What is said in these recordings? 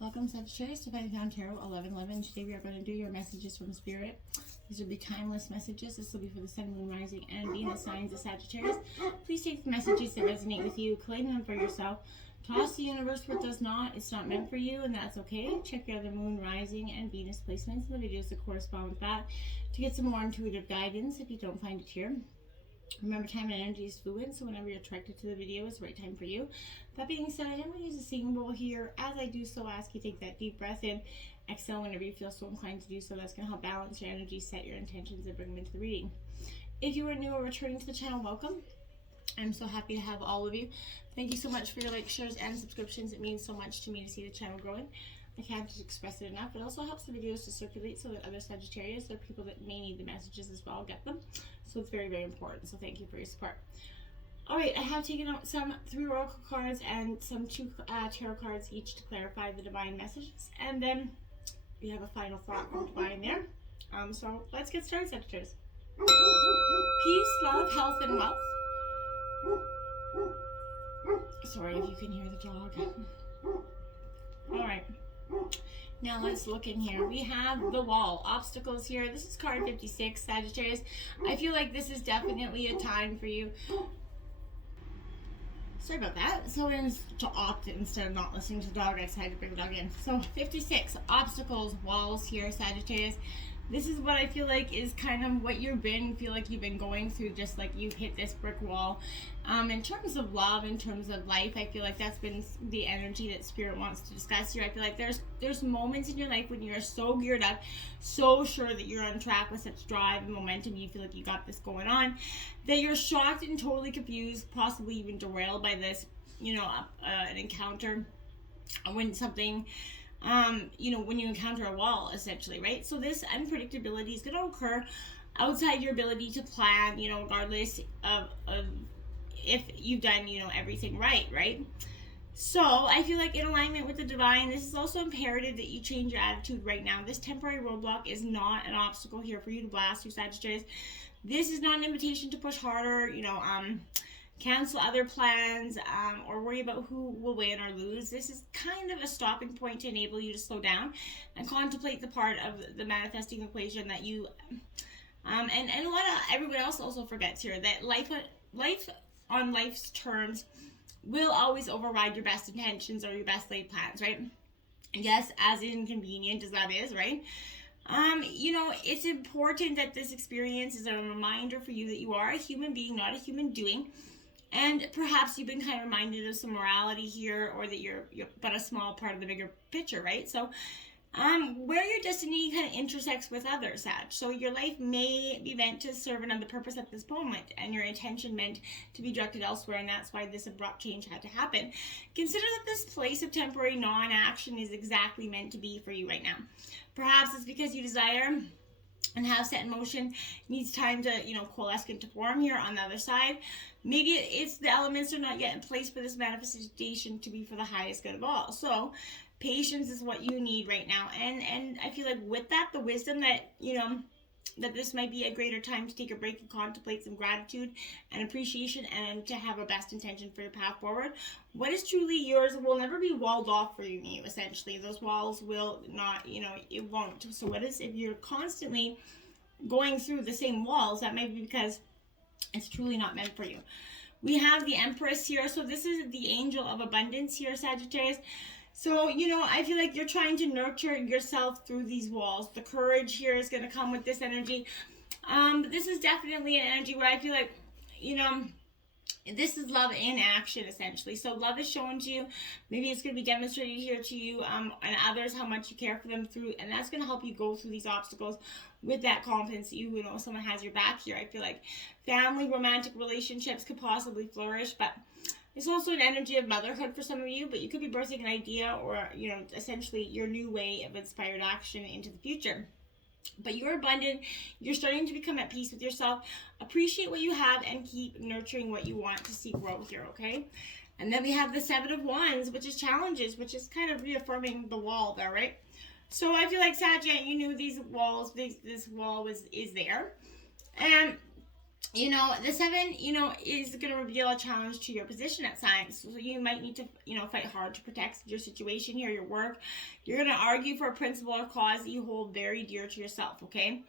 Welcome, Sagittarius, to Divine Tarot 1111. Today we are going to do your messages from Spirit. These will be timeless messages. This will be for the Sun, Moon, Rising, and Venus signs of Sagittarius. Please take the messages that resonate with you, claim them for yourself. Toss the universe what does not. It's not meant for you, and that's okay. Check your other Moon, Rising, and Venus placements in the videos that correspond with that to get some more intuitive guidance if you don't find it here. Remember, time and energy is fluid, so whenever you're attracted to the video, it's the right time for you. That being said, I am going to use a singing bowl here. As I do so, I ask you to take that deep breath in. Exhale whenever you feel so inclined to do so. That's going to help balance your energy, set your intentions, and bring them into the reading. If you are new or returning to the channel, welcome. I'm so happy to have all of you. Thank you so much for your likes, shares, and subscriptions. It means so much to me to see the channel growing. I can't just express it enough. It also helps the videos to circulate so that other Sagittarius or people that may need the messages as well get them. So it's very, very important. So thank you for your support. All right, I have taken out some 3 oracle cards and some 2 tarot cards each to clarify the divine messages. And then we have a final thought from divine there. So let's get started, Sagittarius. Peace, love, health, and wealth. Sorry if you can hear the dog. All right. Now let's look in here. We have the wall, obstacles here. This is card 56, Sagittarius. I feel like this is definitely a time for you. Sorry about that. So to opt instead of not listening to the dog, I decided to bring the dog in. So 56, obstacles, walls here, Sagittarius. This is what I feel like is kind of what you've been going through, just like you've hit this brick wall. In terms of love, in terms of life, I feel like that's been the energy that Spirit wants to discuss here. I feel like there's moments in your life when you're so geared up, so sure that you're on track with such drive and momentum, you feel like you got this going on, that you're shocked and totally confused, possibly even derailed by this, an encounter, when something... when you encounter a wall, essentially, right? So this unpredictability is going to occur outside your ability to plan, regardless of if you've done, everything right? So I feel like in alignment with the divine, this is also imperative that you change your attitude right now. This temporary roadblock is not an obstacle here for you to blast through, Sagittarius. This is not an invitation to push harder, cancel other plans, or worry about who will win or lose. This is kind of a stopping point to enable you to slow down and contemplate the part of the manifesting equation that you, and a lot of everyone else also forgets here, that life on life's terms will always override your best intentions or your best laid plans, right? Yes, as inconvenient as that is, right? It's important that this experience is a reminder for you that you are a human being, not a human doing. And perhaps you've been kind of reminded of some morality here, or that you're but a small part of the bigger picture, right? So, where your destiny kind of intersects with others, Sag. So your life may be meant to serve another purpose at this moment, and your intention meant to be directed elsewhere, and that's why this abrupt change had to happen. Consider that this place of temporary non-action is exactly meant to be for you right now. Perhaps it's because you desire and have set in motion needs time to, coalesce into form here on the other side. Maybe it's the elements are not yet in place for this manifestation to be for the highest good of all. So patience is what you need right now. And I feel like with that, the wisdom that, that this might be a greater time to take a break and contemplate some gratitude and appreciation, and to have a best intention for your path forward. What is truly yours will never be walled off for you, essentially. Those walls will not, it won't. So what is, if you're constantly going through the same walls, that might be because it's truly not meant for you. We have the Empress here. So this is the angel of abundance here, Sagittarius. So, I feel like you're trying to nurture yourself through these walls. The courage here is going to come with this energy. This is definitely an energy where I feel like, this is love in action, essentially. So love is shown to you. Maybe it's going to be demonstrated here to you and others, how much you care for them through. And that's going to help you go through these obstacles with that confidence that someone has your back here. I feel like family, romantic relationships could possibly flourish, but it's also an energy of motherhood for some of you, but you could be birthing an idea or, essentially your new way of inspired action into the future. But you're abundant. You're starting to become at peace with yourself. Appreciate what you have and keep nurturing what you want to see grow here, okay? And then we have the 7 of Wands, which is challenges, which is kind of reaffirming the wall there, right? So I feel like, Sag, you knew these walls, this wall is there. And The 7, is going to reveal a challenge to your position at times. So you might need to, fight hard to protect your situation here, your work. You're going to argue for a principle or cause that you hold very dear to yourself, okay?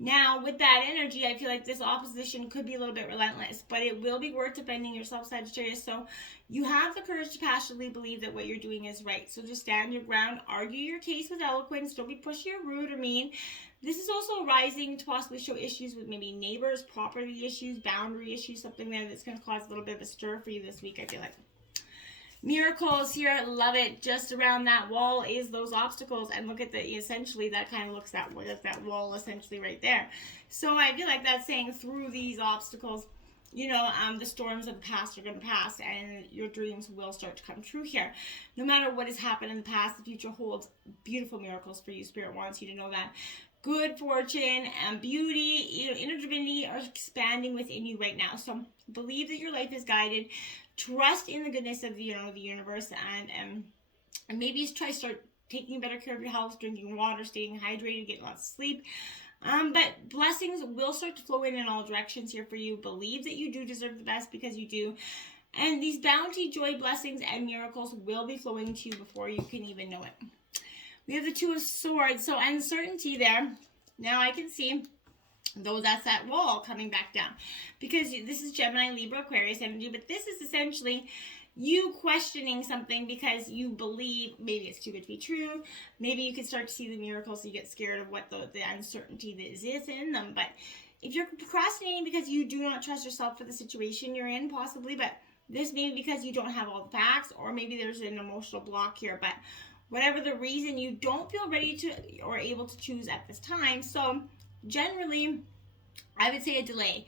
Now, with that energy, I feel like this opposition could be a little bit relentless, but it will be worth defending yourself, Sagittarius. So you have the courage to passionately believe that what you're doing is right. So just stand your ground, argue your case with eloquence. Don't be pushy or rude or mean. This is also arising to possibly show issues with maybe neighbors, property issues, boundary issues, something there that's going to cause a little bit of a stir for you this week, I feel like. Miracles here, love it. Just around that wall is those obstacles, and look at essentially that kind of looks that wall essentially right there. So I feel like that's saying through these obstacles, the storms of the past are going to pass, and your dreams will start to come true here. No matter what has happened in the past, the future holds beautiful miracles for you. Spirit wants you to know that. Good fortune and beauty, inner divinity are expanding within you right now. So believe that your life is guided. Trust in the goodness of the universe, and maybe start taking better care of your health, drinking water, staying hydrated, getting lots of sleep. But blessings will start to flow in all directions here for you. Believe that you do deserve the best, because you do. And these bounty, joy, blessings, and miracles will be flowing to you before you can even know it. We have the 2 of Swords, so uncertainty there. Now I can see, though, that's that wall coming back down, because this is Gemini, Libra, Aquarius energy, but this is essentially you questioning something because you believe maybe it's too good to be true. Maybe you can start to see the miracles, so you get scared of what the uncertainty that is in them. But if you're procrastinating because you do not trust yourself for the situation you're in, possibly, but this may be because you don't have all the facts, or maybe there's an emotional block here, but whatever the reason, you don't feel ready to or able to choose at this time. So generally, I would say a delay.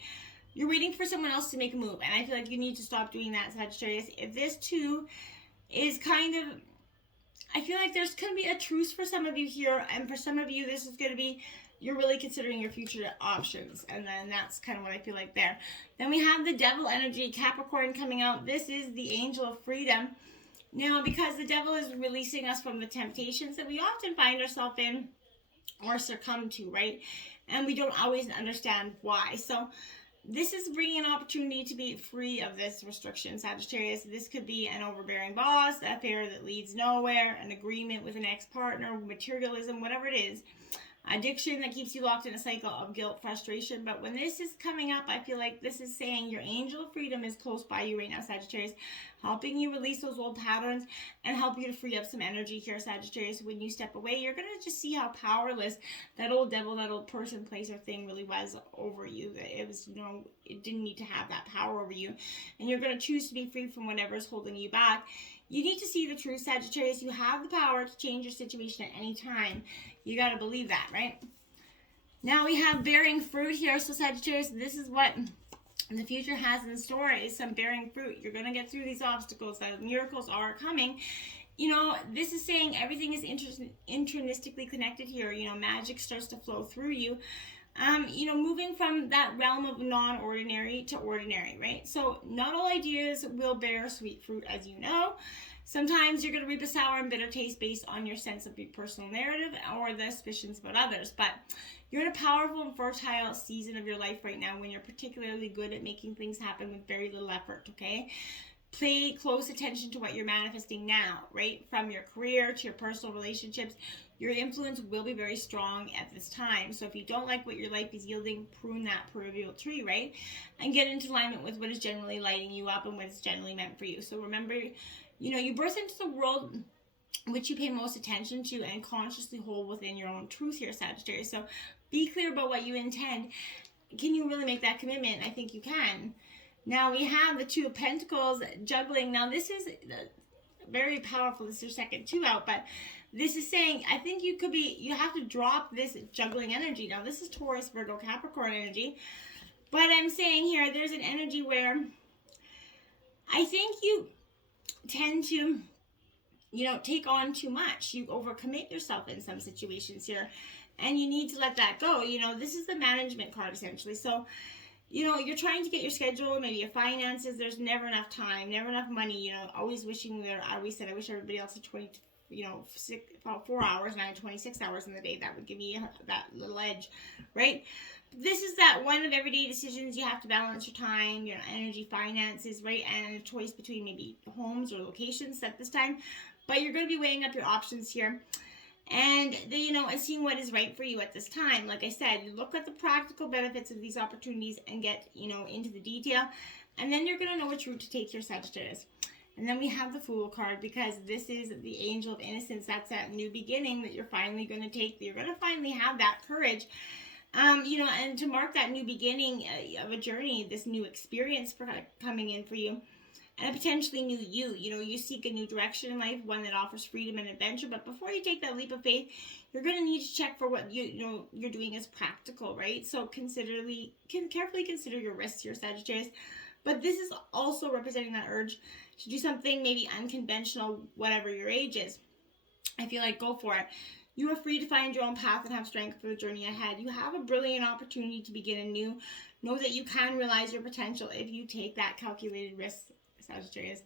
You're waiting for someone else to make a move, and I feel like you need to stop doing that, Sagittarius. If this too is kind of, I feel like there's going to be a truce for some of you here, and for some of you, this is going to be, you're really considering your future options, and then that's kind of what I feel like there. Then we have the Devil energy, Capricorn, coming out. This is the angel of freedom. Now, because the devil is releasing us from the temptations that we often find ourselves in or succumb to, right? And we don't always understand why. So this is bringing an opportunity to be free of this restriction, Sagittarius. This could be an overbearing boss, an affair that leads nowhere, an agreement with an ex-partner, materialism, whatever it is. Addiction that keeps you locked in a cycle of guilt, frustration. But when this is coming up, I feel like this is saying your angel of freedom is close by you right now, Sagittarius, helping you release those old patterns and help you to free up some energy here, Sagittarius. When you step away, you're going to just see how powerless that old devil, that old person, place, or thing really was over you. It was, it didn't need to have that power over you. And you're going to choose to be free from whatever is holding you back. You need to see the truth, Sagittarius. You have the power to change your situation at any time. You got to believe that, right? Now we have bearing fruit here. So Sagittarius, this is what the future has in store, is some bearing fruit. You're going to get through these obstacles. The miracles are coming. This is saying everything is intrinsically connected here. Magic starts to flow through you. Moving from that realm of non-ordinary to ordinary, right? So not all ideas will bear sweet fruit, as you know. Sometimes you're going to reap a sour and bitter taste based on your sense of your personal narrative or the suspicions about others. But you're in a powerful and fertile season of your life right now when you're particularly good at making things happen with very little effort, okay? Pay close attention to what you're manifesting now, right? From your career to your personal relationships. Your influence will be very strong at this time. So if you don't like what your life is yielding, prune that proverbial tree, right? And get into alignment with what is generally lighting you up and what is generally meant for you. So remember, you birth into the world which you pay most attention to and consciously hold within your own truth here, Sagittarius. So be clear about what you intend. Can you really make that commitment? I think you can. Now we have the 2 of Pentacles, juggling. Now this is very powerful. This is your second 2 out, but this is saying, I think you have to drop this juggling energy. Now this is Taurus, Virgo, Capricorn energy, but I'm saying here, there's an energy where I think you tend to, take on too much. You overcommit yourself in some situations here, and you need to let that go. This is the management card, essentially. So, you're trying to get your schedule, maybe your finances. There's never enough time, never enough money, always wishing there. I always said, I wish everybody else had about 4 hours, and I have 26 hours in the day. That would give me that little edge, right? This is that one of everyday decisions. You have to balance your time, your energy, finances, right? And a choice between maybe homes or locations at this time. But you're going to be weighing up your options here. And and seeing what is right for you at this time. Like I said, you look at the practical benefits of these opportunities and get, into the detail. And then you're going to know which route to take your Sagittarius. And then we have the Fool card, because this is the angel of innocence. That's that new beginning that you're finally going to take. You're going to finally have that courage, and to mark that new beginning of a journey, this new experience coming in for you. And a potentially new you. You seek a new direction in life, one that offers freedom and adventure. But before you take that leap of faith, you're going to need to check for what you're doing is practical, right? So carefully consider your risks, your Sagittarius. But this is also representing that urge to do something maybe unconventional, whatever your age is. I feel like go for it. You are free to find your own path and have strength for the journey ahead. You have a brilliant opportunity to begin anew. Know that you can realize your potential if you take that calculated risk, Sagittarius.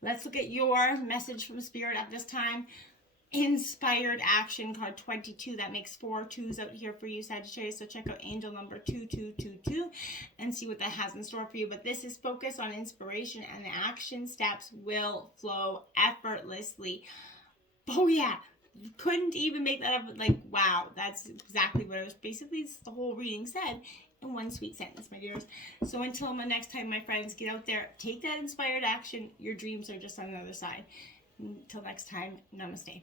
Let's look at your message from Spirit at this time. Inspired action, card 22. That makes 4 2s out here for you, Sagittarius. So check out angel number 2222 and see what that has in store for you. But this is focused on inspiration, and the action steps will flow effortlessly. Oh yeah, couldn't even make that up. Like, wow, that's exactly what it was. Basically, the whole reading said in one sweet sentence, my dears. So until next time, my friends, get out there, take that inspired action. Your dreams are just on the other side. Until next time, namaste.